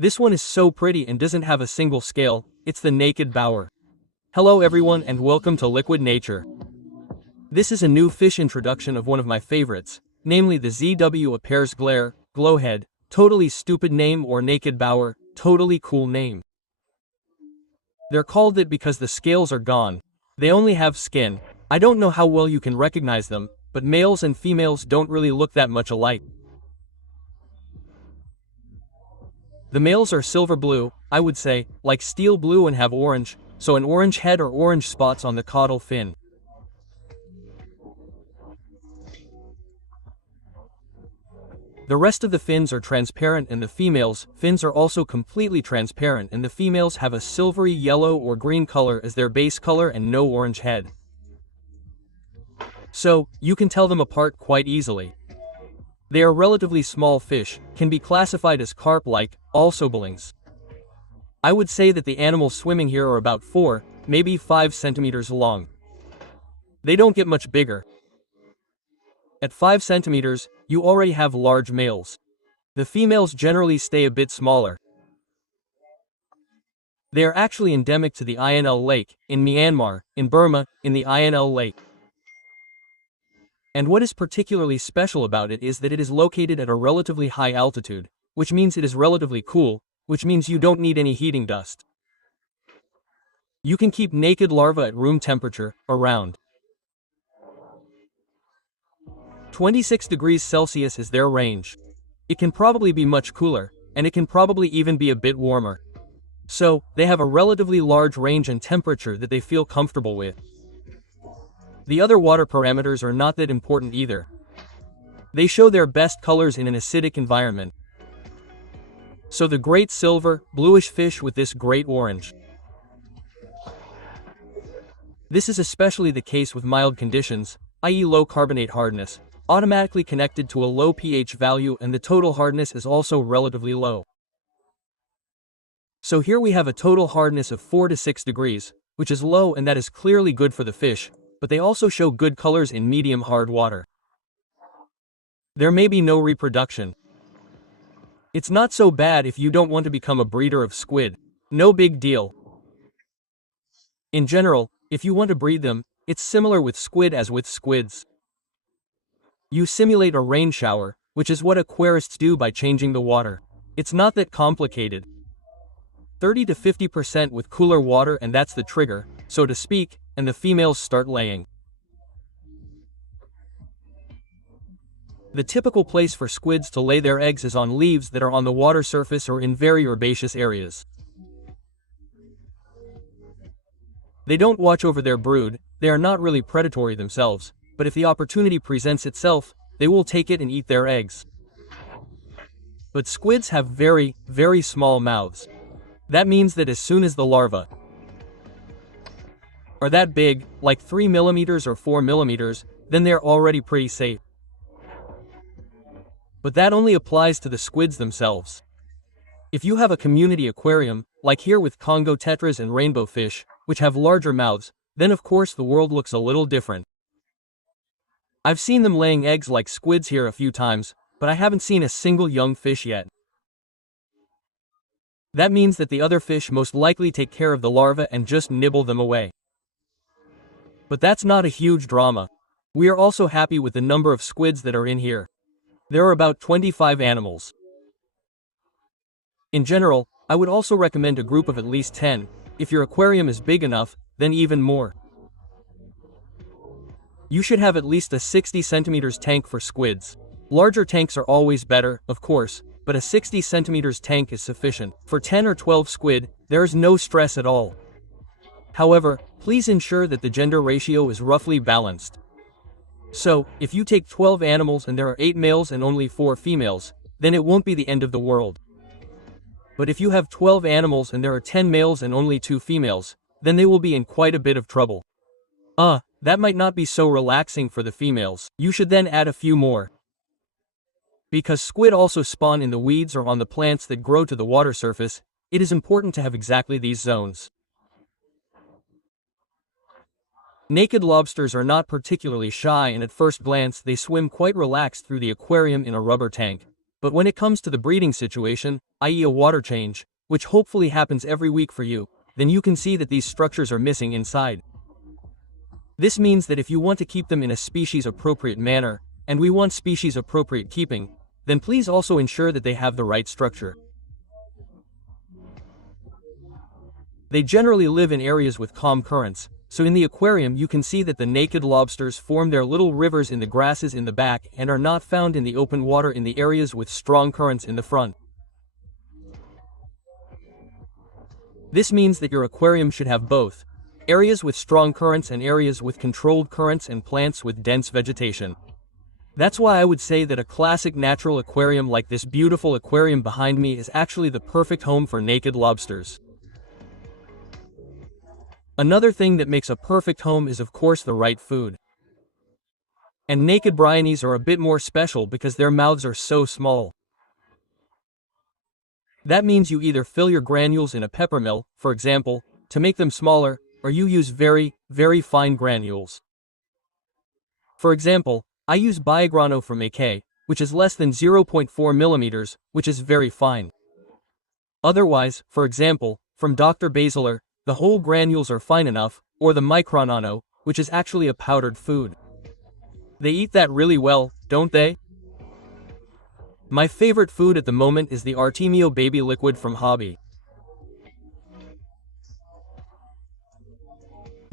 This one is so pretty and doesn't have a single scale. It's the naked bower. Hello everyone and welcome to Liquid Nature. This is a new fish introduction of one of my favorites, namely the ZW Apers Glare, Glowhead. Totally stupid name, or naked bower, totally cool name. They're called it because the scales are gone. They only have skin. I don't know how well you can recognize them, but males and females don't really look that much alike. The males are silver blue, I would say, like steel blue, and have orange, so an orange head or orange spots on the caudal fin. The rest of the fins are transparent, and the females' fins are also completely transparent, and the females have a silvery yellow or green color as their base color and no orange head. So, you can tell them apart quite easily. They are relatively small fish, can be classified as carp-like, also beelings. I would say that the animals swimming here are about 4, maybe 5 centimeters long. They don't get much bigger. At 5 centimeters, you already have large males. The females generally stay a bit smaller. They are actually endemic to the INL Lake, in Myanmar, in Burma, in the INL Lake. And what is particularly special about it is that it is located at a relatively high altitude, which means it is relatively cool, which means you don't need any heating dust. You can keep naked larvae at room temperature, around 26 degrees Celsius is their range. It can probably be much cooler, and it can probably even be a bit warmer. So, they have a relatively large range and temperature that they feel comfortable with. The other water parameters are not that important either. They show their best colors in an acidic environment. So the great silver, bluish fish with this great orange. This is especially the case with mild conditions, i.e. low carbonate hardness, automatically connected to a low pH value, and the total hardness is also relatively low. So here we have a total hardness of 4 to 6 degrees, which is low, and that is clearly good for the fish, but they also show good colors in medium hard water. There may be no reproduction. It's not so bad if you don't want to become a breeder of squid. No big deal. In general, if you want to breed them, it's similar with squid as with squids. You simulate a rain shower, which is what aquarists do by changing the water. It's not that complicated. 30 to 50% with cooler water, and that's the trigger, so to speak, and the females start laying. The typical place for squids to lay their eggs is on leaves that are on the water surface or in very herbaceous areas. They don't watch over their brood, they are not really predatory themselves, but if the opportunity presents itself, they will take it and eat their eggs. But squids have very, very small mouths. That means that as soon as the larvae are that big, like 3 millimeters or 4 millimeters, then they're already pretty safe. But that only applies to the squids themselves. If you have a community aquarium, like here with Congo tetras and rainbow fish, which have larger mouths, then of course the world looks a little different. I've seen them laying eggs like squids here a few times, but I haven't seen a single young fish yet. That means that the other fish most likely take care of the larvae and just nibble them away. But that's not a huge drama. We are also happy with the number of squids that are in here. There are about 25 animals. In general, I would also recommend a group of at least 10. If your aquarium is big enough, then even more. You should have at least a 60 centimeters tank for squids. Larger tanks are always better, of course, but a 60 centimeters tank is sufficient. For 10 or 12 squid, there is no stress at all. However, please ensure that the gender ratio is roughly balanced. So, if you take 12 animals and there are 8 males and only 4 females, then it won't be the end of the world. But if you have 12 animals and there are 10 males and only 2 females, then they will be in quite a bit of trouble. That might not be so relaxing for the females. You should then add a few more. Because squid also spawn in the weeds or on the plants that grow to the water surface, it is important to have exactly these zones. Naked lobsters are not particularly shy, and at first glance they swim quite relaxed through the aquarium in a rubber tank. But when it comes to the breeding situation, i.e. a water change, which hopefully happens every week for you, then you can see that these structures are missing inside. This means that if you want to keep them in a species-appropriate manner, and we want species-appropriate keeping, then please also ensure that they have the right structure. They generally live in areas with calm currents, so in the aquarium you can see that the naked lobsters form their little rivers in the grasses in the back and are not found in the open water in the areas with strong currents in the front. This means that your aquarium should have both areas with strong currents and areas with controlled currents and plants with dense vegetation. That's why I would say that a classic natural aquarium like this beautiful aquarium behind me is actually the perfect home for naked lobsters. Another thing that makes a perfect home is of course the right food. And naked bryonis are a bit more special because their mouths are so small. That means you either fill your granules in a peppermill, for example, to make them smaller, or you use very, very fine granules. For example, I use Biograno from AK, which is less than 0.4 millimeters, which is very fine. Otherwise, for example, from Dr. Basilar, the whole granules are fine enough, or the Micron Nano, which is actually a powdered food. They eat that really well, don't they? My favorite food at the moment is the Artemio baby liquid from Hobby.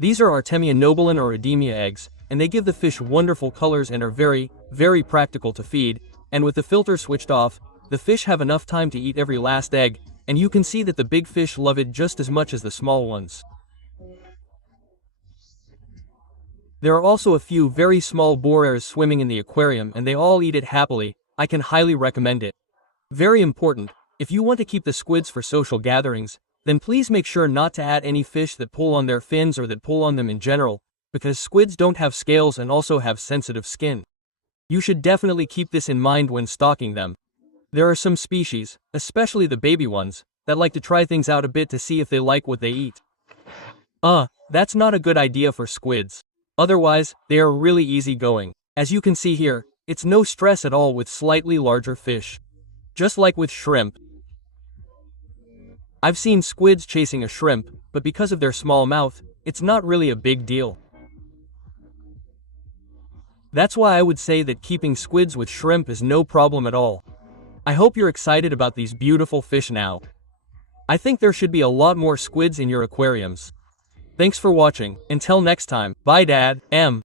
These are Artemia nobilis or Ademia eggs, and they give the fish wonderful colors and are very, very practical to feed, and with the filter switched off, the fish have enough time to eat every last egg, and you can see that the big fish love it just as much as the small ones. There are also a few very small boreas swimming in the aquarium and they all eat it happily. I can highly recommend it. Very important, if you want to keep the squids for social gatherings, then please make sure not to add any fish that pull on their fins or that pull on them in general, because squids don't have scales and also have sensitive skin. You should definitely keep this in mind when stocking them. There are some species, especially the baby ones, that like to try things out a bit to see if they like what they eat. That's not a good idea for squids. Otherwise, they are really easygoing. As you can see here, it's no stress at all with slightly larger fish. Just like with shrimp. I've seen squids chasing a shrimp, but because of their small mouth, it's not really a big deal. That's why I would say that keeping squids with shrimp is no problem at all. I hope you're excited about these beautiful fish now. I think there should be a lot more squids in your aquariums. Thanks for watching. Until next time, bye Dad, M.